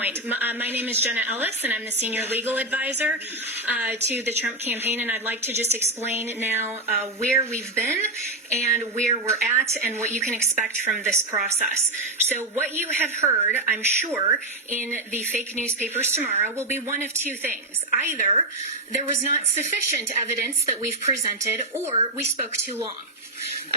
My name is Jenna Ellis, and I'm the senior legal advisor to the Trump campaign, and I'd like to just explain now where we've been and where we're at and what you can expect from this process. So what you have heard, I'm sure, in the fake newspapers tomorrow will be one of two things. Either there was not sufficient evidence that we've presented, or we spoke too long.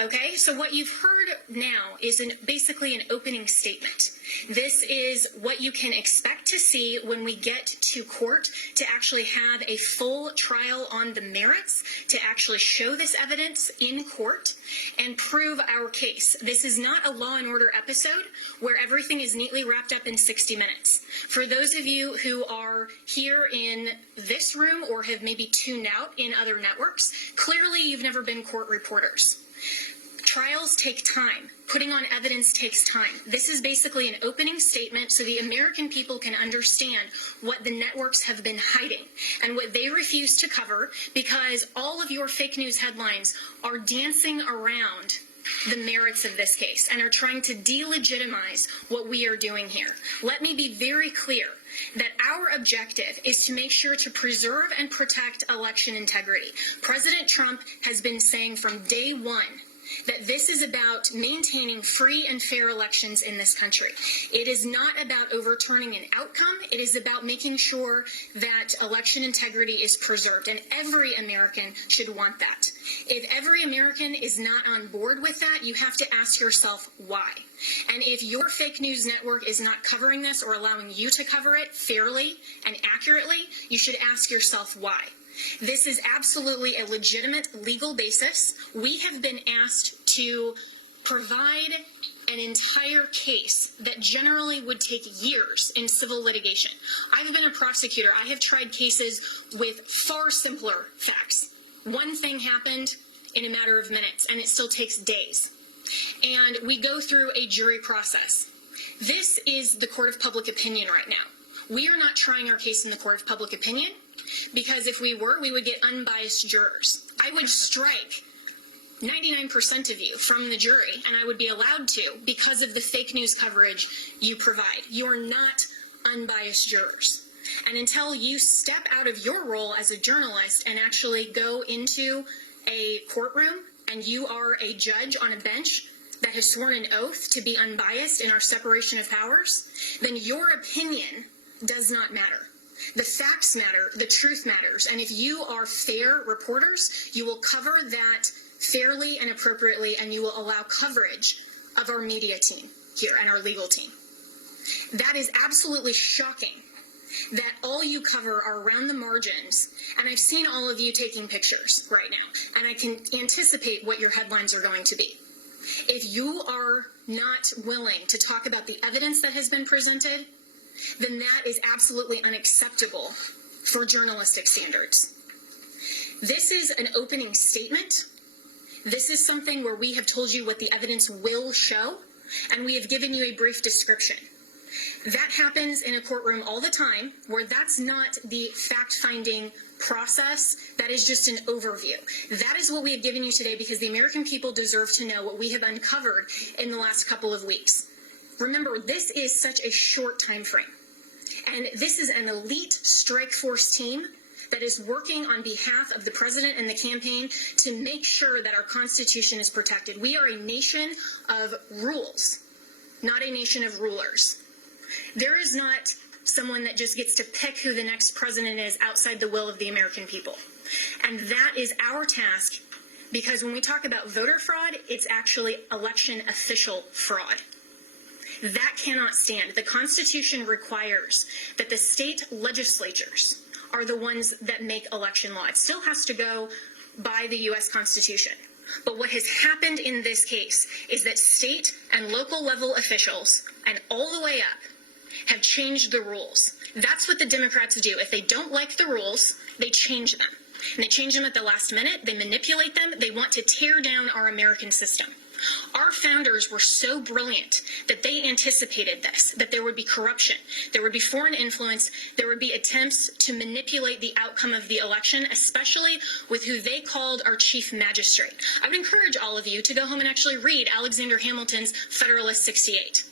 Okay, so what you've heard now is basically an opening statement. This is what you can expect to see when we get to court to actually have a full trial on the merits, to actually show this evidence in court and prove our case. This is not a Law and Order episode where everything is neatly wrapped up in 60 minutes. For those of you who are here in this room or have maybe tuned out in other networks, clearly you've never been court reporters. Trials take time. Putting on evidence takes time. This is basically an opening statement so the American people can understand what the networks have been hiding and what they refuse to cover, because all of your fake news headlines are dancing around the merits of this case and are trying to delegitimize what we are doing here. Let me be very clear that our objective is to make sure to preserve and protect election integrity. President Trump has been saying from day one that this is about maintaining free and fair elections in this country. It is not about overturning an outcome. It is about making sure that election integrity is preserved, and every American should want that. If every American is not on board with that, you have to ask yourself why. And if your fake news network is not covering this or allowing you to cover it fairly and accurately, you should ask yourself why. This is absolutely a legitimate legal basis. We have been asked to provide an entire case that generally would take years in civil litigation. I've been a prosecutor. I have tried cases with far simpler facts. One thing happened in a matter of minutes, and it still takes days. And we go through a jury process. This is the court of public opinion right now. We are not trying our case in the court of public opinion, because if we were, we would get unbiased jurors. I would strike 99% of you from the jury, and I would be allowed to because of the fake news coverage you provide. You're not unbiased jurors. And until you step out of your role as a journalist and actually go into a courtroom and you are a judge on a bench that has sworn an oath to be unbiased in our separation of powers, then your opinion does not matter. The facts matter, the truth matters, and if you are fair reporters, you will cover that fairly and appropriately, and you will allow coverage of our media team here and our legal team. That is absolutely shocking that all you cover are around the margins, and I've seen all of you taking pictures right now, and I can anticipate what your headlines are going to be. If you are not willing to talk about the evidence that has been presented, then that is absolutely unacceptable for journalistic standards. This is an opening statement. This is something where we have told you what the evidence will show, and we have given you a brief description. That happens in a courtroom all the time, where that's not the fact-finding process. That is just an overview. That is what we have given you today, because the American people deserve to know what we have uncovered in the last couple of weeks. Remember, this is such a short time frame, and this is an elite strike force team that is working on behalf of the president and the campaign to make sure that our Constitution is protected. We are a nation of rules, not a nation of rulers. There is not someone that just gets to pick who the next president is outside the will of the American people. And that is our task, because when we talk about voter fraud, it's actually election official fraud. That cannot stand. The Constitution requires that the state legislatures are the ones that make election law. It still has to go by the U.S. Constitution. But what has happened in this case is that state and local level officials, and all the way up, have changed the rules. That's what the Democrats do. If they don't like the rules, they change them. And they change them at the last minute. They manipulate them. They want to tear down our American system. Our founders were so brilliant that they anticipated this, that there would be corruption, there would be foreign influence, there would be attempts to manipulate the outcome of the election, especially with who they called our chief magistrate. I would encourage all of you to go home and actually read Alexander Hamilton's Federalist 68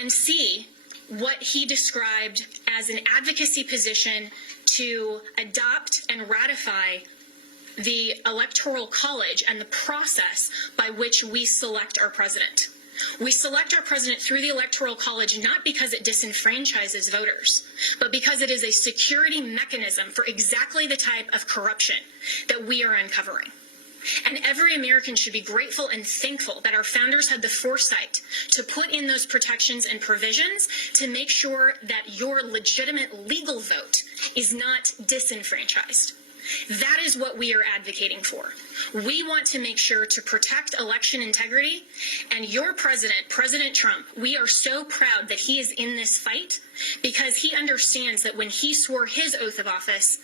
and see what he described as an advocacy position to adopt and ratify the Electoral College and the process by which we select our president. We select our president through the Electoral College not because it disenfranchises voters, but because it is a security mechanism for exactly the type of corruption that we are uncovering. And every American should be grateful and thankful that our founders had the foresight to put in those protections and provisions to make sure that your legitimate legal vote is not disenfranchised. That is what we are advocating for. We want to make sure to protect election integrity, and your president, President Trump, we are so proud that he is in this fight because he understands that when he swore his oath of office,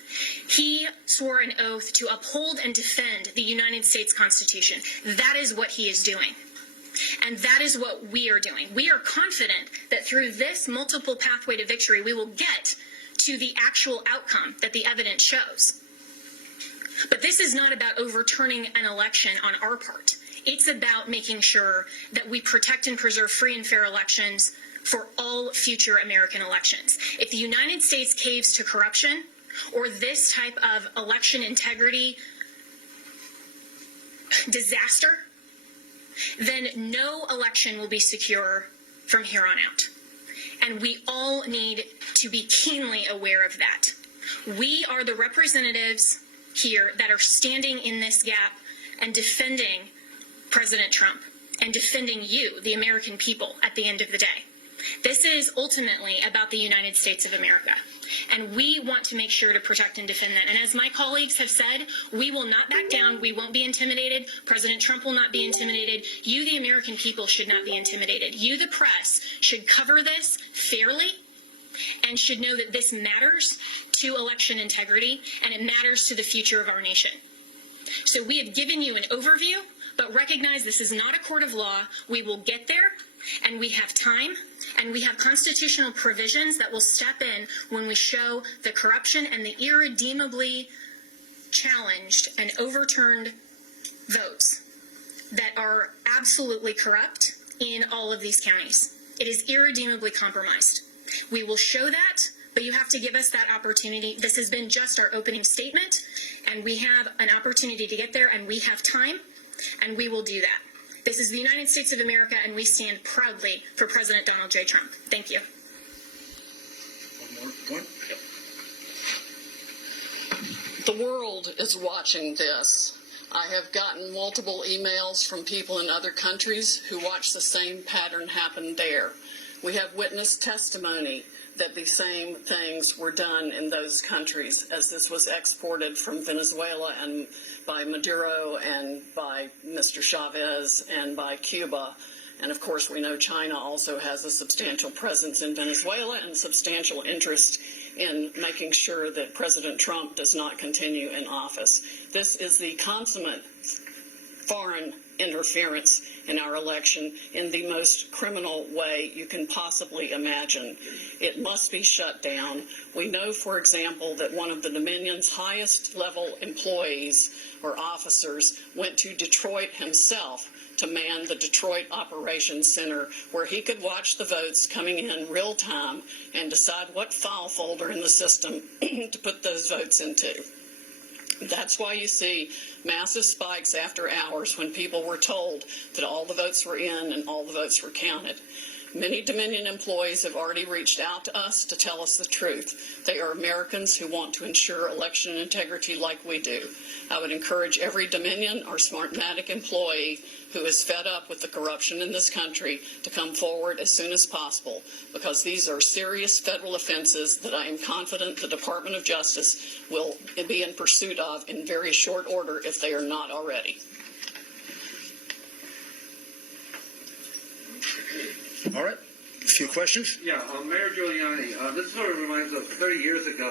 he swore an oath to uphold and defend the United States Constitution. That is what he is doing. And that is what we are doing. We are confident that through this multiple pathway to victory, we will get to the actual outcome that the evidence shows. But this is not about overturning an election on our part. It's about making sure that we protect and preserve free and fair elections for all future American elections. If the United States caves to corruption or this type of election integrity disaster, then no election will be secure from here on out. And we all need to be keenly aware of that. We are the representatives here that are standing in this gap and defending President Trump and defending you, the American people, at the end of the day. This is ultimately about the United States of America, and we want to make sure to protect and defend that. And as my colleagues have said, we will not back down. We won't be intimidated. President Trump will not be intimidated. You, the American people, should not be intimidated. You, the press, should cover this fairly and should know that this matters to election integrity and it matters to the future of our nation. So we have given you an overview, but recognize this is not a court of law. We will get there, and we have time, and we have constitutional provisions that will step in when we show the corruption and the irredeemably challenged and overturned votes that are absolutely corrupt in all of these counties. It is irredeemably compromised. We will show that, but you have to give us that opportunity. This has been just our opening statement, and we have an opportunity to get there, and we have time, and we will do that. This is the United States of America, and we stand proudly for President Donald J. Trump. Thank you. One more point. Yep. The world is watching this. I have gotten multiple emails from people in other countries who watch the same pattern happen there. We have witness testimony that the same things were done in those countries as this was exported from Venezuela and by Maduro and by Mr. Chavez and by Cuba. And of course, we know China also has a substantial presence in Venezuela and substantial interest in making sure that President Trump does not continue in office. This is the consummate foreign interference in our election in the most criminal way you can possibly imagine. It must be shut down. We know, for example, that one of the Dominion's highest level employees or officers went to Detroit himself to man the Detroit Operations Center, where he could watch the votes coming in real time and decide what file folder in the system to put those votes into. That's why you see massive spikes after hours when people were told that all the votes were in and all the votes were counted. Many Dominion employees have already reached out to us to tell us the truth. They are Americans who want to ensure election integrity like we do. I would encourage every Dominion or Smartmatic employee who is fed up with the corruption in this country to come forward as soon as possible, because these are serious federal offenses that I am confident the Department of Justice will be in pursuit of in very short order if they are not already. All right. A few questions? Yeah, Mayor Giuliani, this sort of reminds us 30 years ago,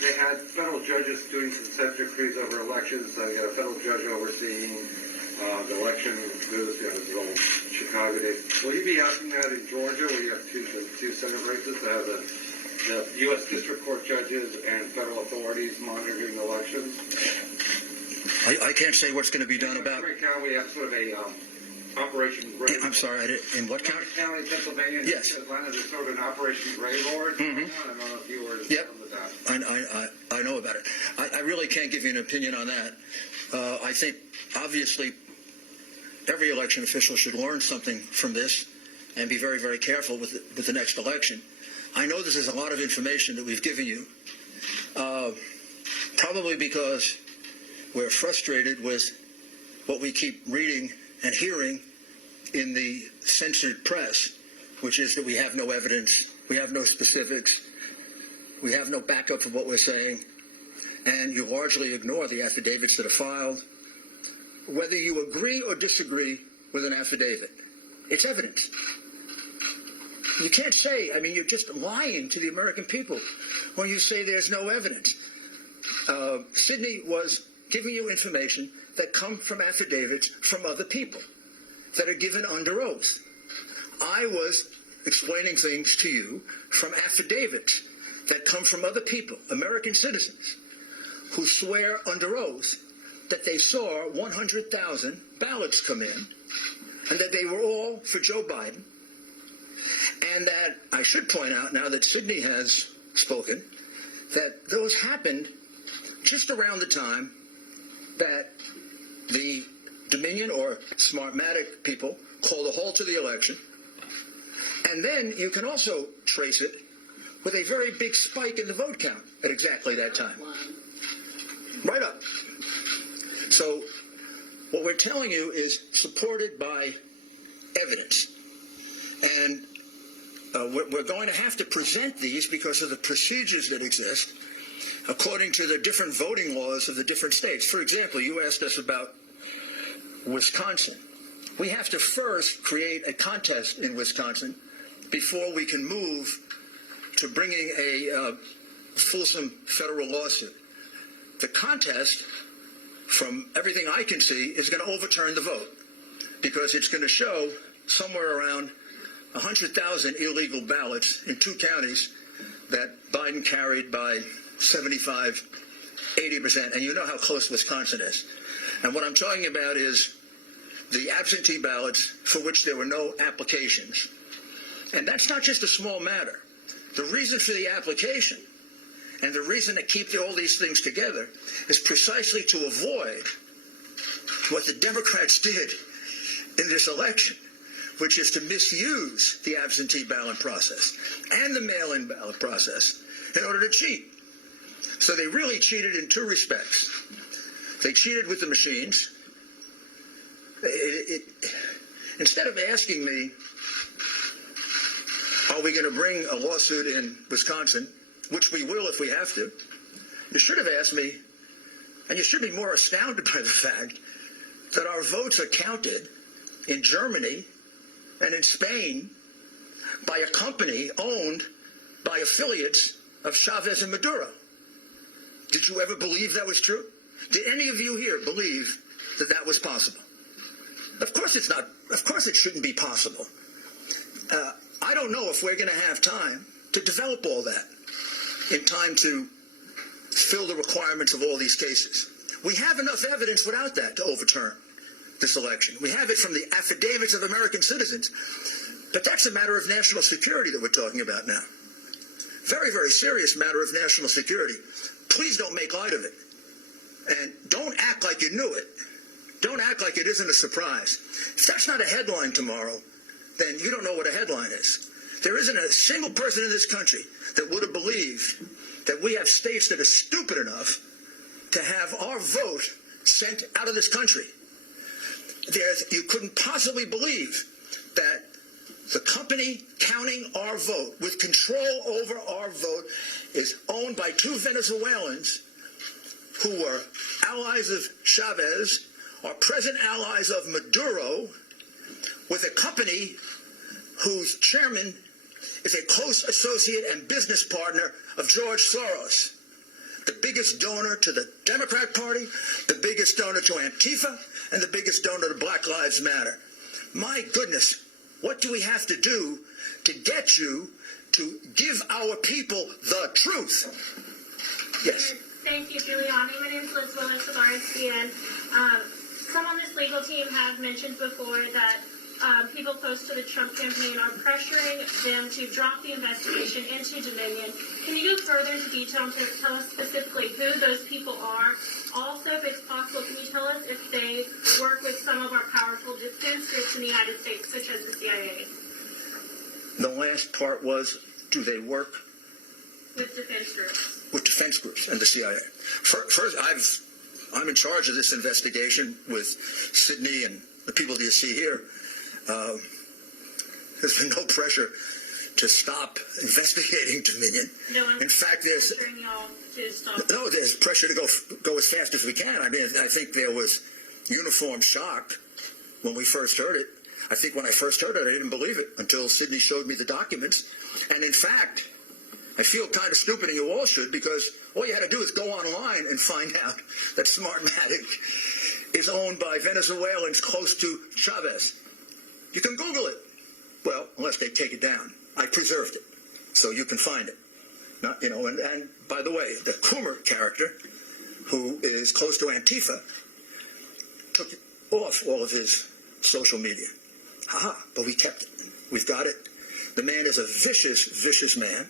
they had federal judges doing consent decrees over elections. You had a federal judge overseeing the election. This is old Chicago days. Will you be asking that in Georgia, where you have two Senate races, to have the U.S. District Court judges and federal authorities monitoring elections? I can't say what's going to be done about. Every county we have sort of a Operation Grey. I'm sorry, I didn't, in what county? County, Pennsylvania. Yes. Atlanta, there's sort of an Operation Grey Lord. I don't know if you were Yep. with that. I know about it. I really can't give you an opinion on that. I think, obviously, every election official should learn something from this and be very, very careful with the next election. I know this is a lot of information that we've given you, probably because we're frustrated with what we keep reading and hearing in the censored press, which is that we have no evidence, we have no specifics, we have no backup for what we're saying, and you largely ignore the affidavits that are filed. Whether you agree or disagree with an affidavit, it's evidence. You can't say, I mean, you're just lying to the American people when you say there's no evidence. Sydney was giving you information that come from affidavits from other people that are given under oath. I was explaining things to you from affidavits that come from other people, American citizens, who swear under oath that they saw 100,000 ballots come in and that they were all for Joe Biden. And that I should point out, now that Sydney has spoken, that those happened just around the time that the Dominion or Smartmatic people called a halt to the election. And then you can also trace it with a very big spike in the vote count at exactly that time. Right up. So what we're telling you is supported by evidence. And we're going to have to present these because of the procedures that exist according to the different voting laws of the different states. For example, you asked us about Wisconsin. We have to first create a contest in Wisconsin before we can move to bringing a fulsome federal lawsuit. The contest, from everything I can see, is going to overturn the vote because it's going to show somewhere around 100,000 illegal ballots in 2 counties that Biden carried by 75, 80%. And you know how close Wisconsin is. And what I'm talking about is the absentee ballots for which there were no applications. And that's not just a small matter. The reason for the application and the reason to keep all these things together is precisely to avoid what the Democrats did in this election, which is to misuse the absentee ballot process and the mail-in ballot process in order to cheat. So they really cheated in 2 respects. They cheated with the machines. Instead of asking me, are we going to bring a lawsuit in Wisconsin, which we will if we have to, you should have asked me, and you should be more astounded by the fact that our votes are counted in Germany and in Spain by a company owned by affiliates of Chavez and Maduro. Did you ever believe that was true? Did any of you here believe that that was possible? Of course it's not. Of course it shouldn't be possible. I don't know if we're going to have time to develop all that in time to fill the requirements of all these cases. We have enough evidence without that to overturn this election. We have it from the affidavits of American citizens. But that's a matter of national security that we're talking about now. Very, very serious matter of national security. Please don't make light of it. And don't act like you knew it. Don't act like it isn't a surprise. If that's not a headline tomorrow, then you don't know what a headline is. There isn't a single person in this country that would have believed that we have states that are stupid enough to have our vote sent out of this country. You couldn't possibly believe that the company counting our vote, with control over our vote, is owned by 2 Venezuelans who were allies of Chavez, are present allies of Maduro, with a company whose chairman is a close associate and business partner of George Soros, the biggest donor to the Democrat Party, the biggest donor to Antifa, and the biggest donor to Black Lives Matter. My goodness, what do we have to do to get you to give our people the truth? Yes. Thank you, Giuliani. My name is Liz Willis with RSBN. some on this legal team have mentioned before that people close to the Trump campaign are pressuring them to drop the investigation into Dominion. Can you go further into detail and tell us specifically who those people are? Also, if it's possible, can you tell us if they work with some of our powerful defense groups in the United States, such as the CIA? The last part was, do they work With defense groups. with defense groups and the CIA? First, I'm in charge of this investigation with Sydney and the people that you see here. There's been no pressure to stop investigating Dominion. No one's In fact, there's pressuring y'all to stop. no, there's pressure to go as fast as we can. I mean, I think there was uniform shock when we first heard it. I think when I first heard it, I didn't believe it until Sydney showed me the documents. And in fact, I feel kind of stupid, and you all should, because all you had to do is go online and find out that Smartmatic is owned by Venezuelans close to Chavez. You can Google it. Well, unless they take it down. I preserved it, so you can find it. Not, and by the way, the Coomer character, who is close to Antifa, took off all of his social media. But we kept it. We've got it. The man is a vicious, vicious man.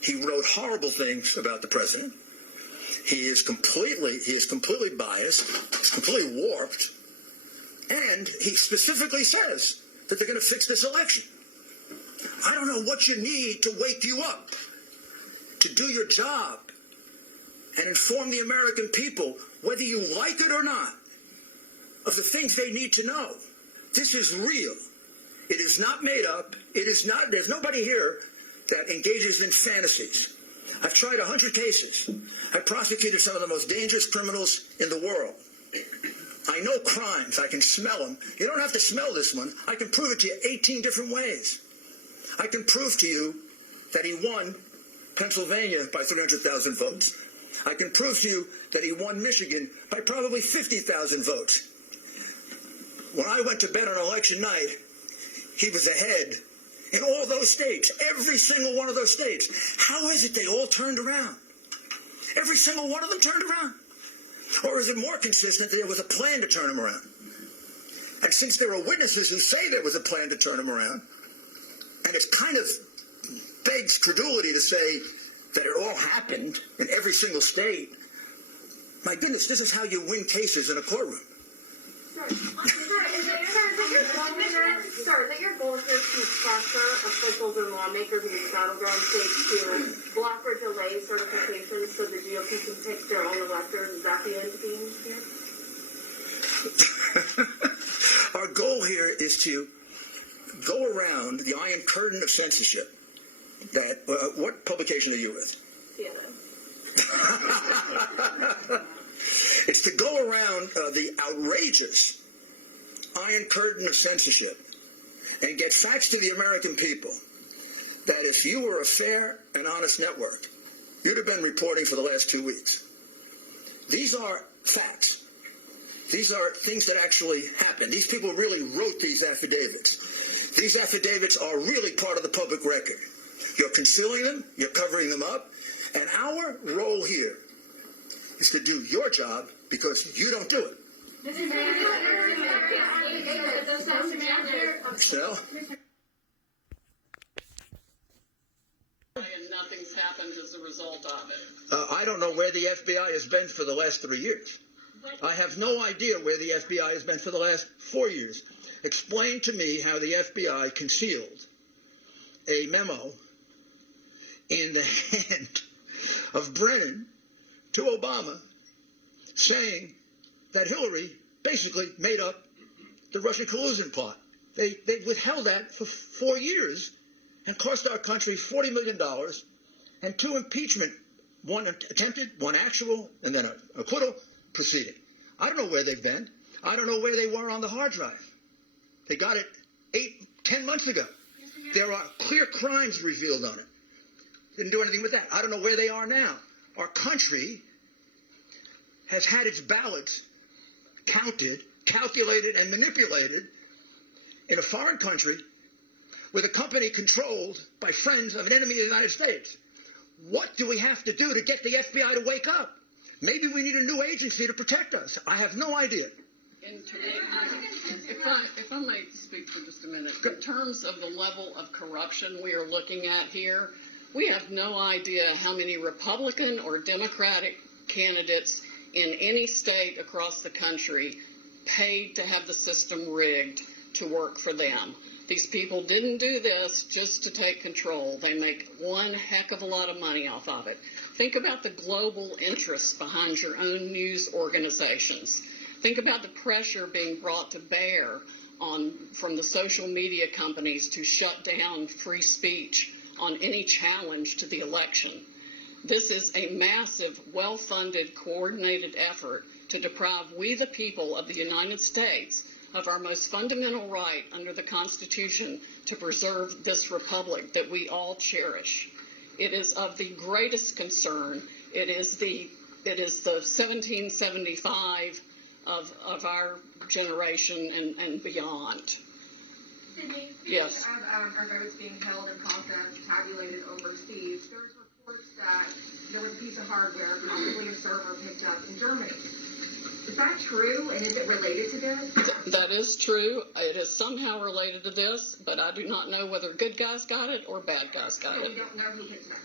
He wrote horrible things about the president. He is completely biased. He's completely warped. And he specifically says that they're going to fix this election. I don't know what you need to wake you up to do your job and inform the American people, whether you like it or not, of the things they need to know. This is real. It is not made up. It is not. There's nobody here that engages in fantasies. I've tried 100 cases. I prosecuted some of the most dangerous criminals in the world. I know crimes. I can smell them. You don't have to smell this one. I can prove it to you 18 different ways. I can prove to you that he won Pennsylvania by 300,000 votes. I can prove to you that he won Michigan by probably 50,000 votes. When I went to bed on election night, he was ahead in all those states, every single one of those states. How is it they all turned around? Every single one of them turned around? Or is it more consistent that there was a plan to turn him around? And since there are witnesses who say there was a plan to turn him around, and it kind of begs credulity to say that it all happened in every single state, my goodness, this is how you win cases in a courtroom. Sir, is it your goal here to pressure officials and lawmakers in these battleground states to block or delay certifications so the GOP can pick their own electors? Is that the end game here? Our goal here is to go around the iron curtain of censorship that, what publication are you with? CNN. It's to go around the outrageous iron curtain of censorship and get facts to the American people that if you were a fair and honest network, you'd have been reporting for the last 2 weeks. These are facts. These are things that actually happened. These people really wrote these affidavits. These affidavits are really part of the public record. You're concealing them, you're covering them up, and our role here is to do your job because you don't do it. So? And nothing's happened as a result of it. I don't know where the FBI has been for the last 3 years. I have no idea where the FBI has been for the last 4 years. Explain to me how the FBI concealed a memo in the hand of Brennan to Obama saying that Hillary basically made up the Russian collusion plot. They withheld that for 4 years and cost our country $40 million and 2 impeachment, one attempted, one actual, and then an acquittal proceeding. I don't know where they've been. I don't know where they were on the hard drive. They got it 10 months ago. There are clear crimes revealed on it. Didn't do anything with that. I don't know where they are now. Our country has had its ballots counted, calculated, and manipulated in a foreign country with a company controlled by friends of an enemy of the United States. What do we have to do to get the FBI to wake up? Maybe we need a new agency to protect us. I have no idea. If I may speak for just a minute, in terms of the level of corruption we are looking at here, we have no idea how many Republican or Democratic candidates in any state across the country paid to have the system rigged to work for them. These people didn't do this just to take control. They make one heck of a lot of money off of it. Think about the global interests behind your own news organizations. Think about the pressure being brought to bear from the social media companies to shut down free speech on any challenge to the election. This is a massive, well-funded, coordinated effort to deprive we the people of the United States of our most fundamental right under the Constitution to preserve this republic that we all cherish. It is of the greatest concern. It is the 1775 of our generation and beyond. Sydney, Yes. speaking of our votes being held and processed, tabulated overseas, there's reports that there was a piece of hardware, possibly a server, picked up in Germany. Is that true, and is it related to this? That is true. It is somehow related to this, but I do not know whether good guys got it or bad guys got So it. we don't know who picked it up.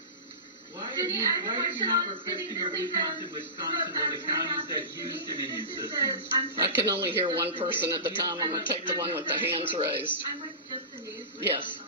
Why are you not requesting a recount in Wisconsin or the counties that use Dominion systems? I can only hear one person at the time. I'm going to take the one with the hands raised. I'm with Just the News. Yes.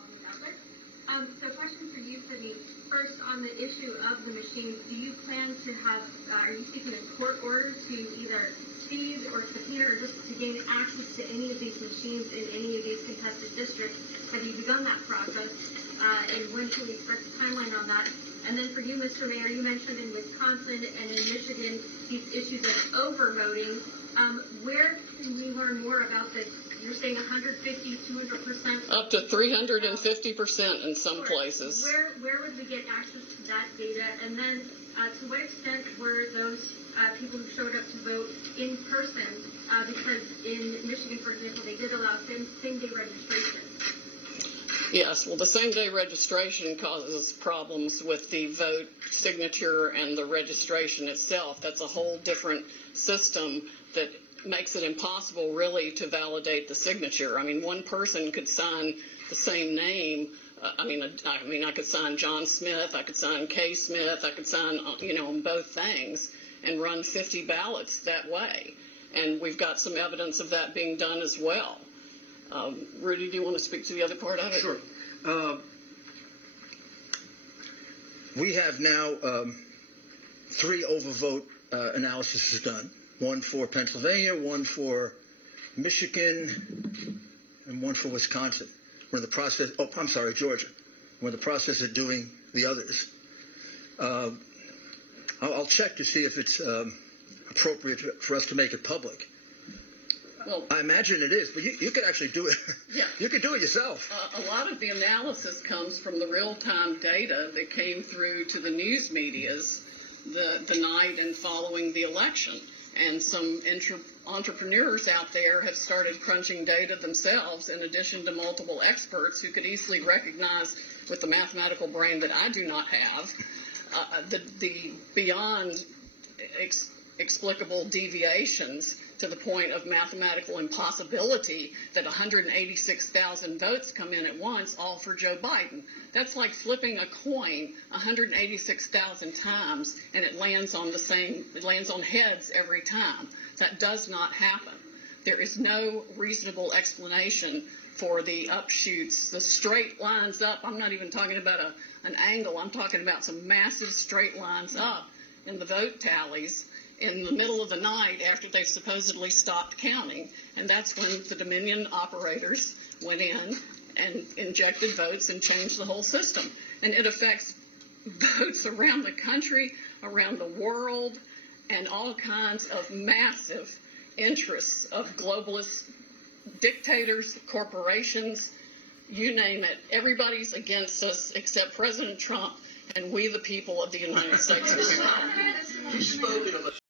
So question for you, Sydney. First, on the issue of the machines, do you plan to have, are you seeking a court order to either seize or subpoena or just to gain access to any of these machines in any of these contested districts? Have you begun that process? And when can we expect a timeline on that? And then for you, Mr. Mayor, you mentioned in Wisconsin and in Michigan these issues of overvoting. Where can we learn more about this? You're saying 150, 200%? Up to 350% in some places. Where would we get access to that data? And then to what extent were those people who showed up to vote in person? Because in Michigan, for example, they did allow same-day registration. Yes, well, the same-day registration causes problems with the vote signature and the registration itself. That's a whole different system that makes it impossible, really, to validate the signature. I mean, one person could sign the same name. I could sign John Smith, I could sign Kay Smith, I could sign, on both things and run 50 ballots that way. And we've got some evidence of that being done as well. Rudy, do you want to speak to the other part of it? Sure. We have now 3 overvote analyses done. One for Pennsylvania, one for Michigan, and one for Wisconsin. We're in the process. Oh, I'm sorry, Georgia. We're in the process of doing the others. I'll check to see if it's appropriate for us to make it public. Well, I imagine it is, but you could actually do it. Yeah. You could do it yourself. A lot of the analysis comes from the real-time data that came through to the news medias the night and following the election. And some entrepreneurs out there have started crunching data themselves, in addition to multiple experts who could easily recognize, with the mathematical brain that I do not have, the beyond explicable deviations to the point of mathematical impossibility that 186,000 votes come in at once, all for Joe Biden. That's like flipping a coin 186,000 times, and it lands on heads every time. That does not happen. There is no reasonable explanation for the upshoots, the straight lines up. I'm not even talking about an angle. I'm talking about some massive straight lines up in the vote tallies in the middle of the night after they supposedly stopped counting. And that's when the Dominion operators went in and injected votes and changed the whole system. And it affects votes around the country, around the world, and all kinds of massive interests of globalist dictators, corporations, you name it. Everybody's against us except President Trump and we the people of the United States.